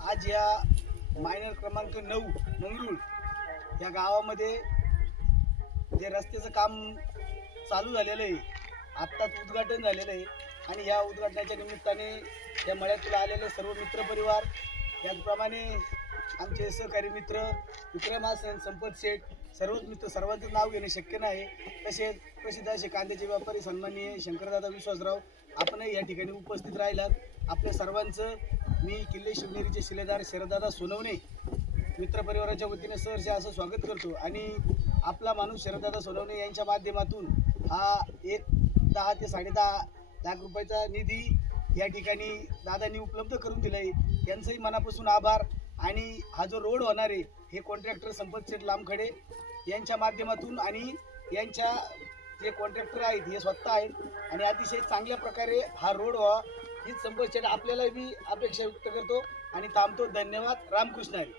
आज या मायनर क्रमांक 9 मंगरुळ या गावामध्ये जे रस्त्याचं काम चालू झालेलं आहे, आत्ताच उद्घाटन झालेलं आहे आणि या उद्घाटनाच्या निमित्ताने या मळ्यातून आलेले सर्व मित्रपरिवार, त्याचप्रमाणे आमचे सहकारी मित्र विक्रम हासन, संपत शेठ, सर्वच मित्र, सर्वांचं नाव घेणे शक्य नाही। तसेच प्रसिद्ध असे कांद्याचे व्यापारी सन्माननीय शंकरदादा विश्वासराव, आपणही या ठिकाणी उपस्थित राहिलात। आपल्या सर्वांचं मी किल्ले शिवनेरीचे शिलेदार शरददादा सोनवणे मित्रपरिवाराच्या वतीने सहर्ष असं स्वागत करतो आणि आपला माणूस शरददादा सोनवणे यांच्या माध्यमातून हा एक 10 ते 10.5 लाख रुपयाचा निधी या ठिकाणी दादांनी उपलब्ध करून दिला आहे। त्यांचंही मनापासून आभार। आणि हा जो रोड होणार आहे हे कॉन्ट्रॅक्टर संपत शेठ लामखडे यांच्या माध्यमातून आणि यांच्या जे कॉन्ट्रॅक्टर आहेत हे स्वतः आहेत आणि अतिशय चांगल्या प्रकारे हा रोड व्हावा हीच संपत शेठ आपल्याला मी अपेक्षा व्यक्त करतो आणि थांबतो। धन्यवाद। रामकृष्ण हरी।